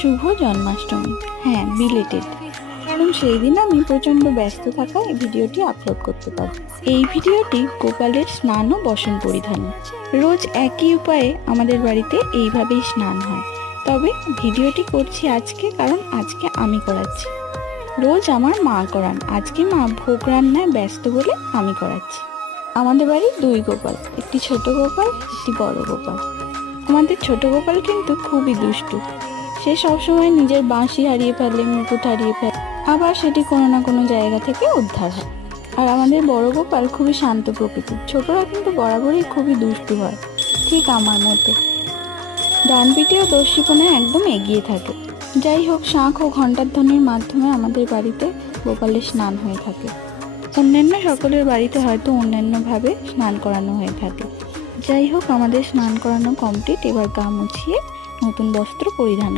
শুভ জন্মাষ্টমী। হ্যাঁ, বিলেটেড, কারণ সেই দিন আমি প্রচণ্ড ব্যস্ত থাকায় এই ভিডিওটি আপলোড করতে পারি। এই ভিডিওটি গোপালের স্নান ও বসন পরিধান। রোজ একই উপায়ে আমাদের বাড়িতে এইভাবেই স্নান হয়, তবে ভিডিওটি করছি আজকে কারণ আজকে আমি করাচ্ছি। রোজ আমার মা করান, আজকে মা ভোগ রান্নায় ব্যস্ত বলে আমি করাচ্ছি। আমাদের বাড়ির দুই গোপাল, একটি ছোট গোপাল, একটি বড় গোপাল। আমাদের ছোট গোপাল কিন্তু খুবই দুষ্টু। সে সবসময় নিজের বাঁশি হারিয়ে ফেলে, মুকুট হারিয়ে ফেলে, আবার সেটি কোনো না কোনো জায়গা থেকে উদ্ধার হয়। আর আমাদের বড় গোপাল খুবই শান্ত প্রকৃতির। ছোটরা কিন্তু বরাবরই খুবই দুষ্টু হয়, ঠিক আমার মতো। ডান পিঠে ও দস্যিপনায় একদম এগিয়ে থাকে। যাই হোক, শাঁখ ও ঘণ্টার ধ্বনির মাধ্যমে আমাদের বাড়িতে গোপালের স্নান হয়ে থাকে। অন্যান্য সকলের বাড়িতে হয়তো অন্যান্যভাবে স্নান করানো হয়ে থাকে। যাই হোক, আমাদের স্নান করানো কমপ্লিট। এবার গা মুছিয়ে নতুন বস্ত্র পরিধান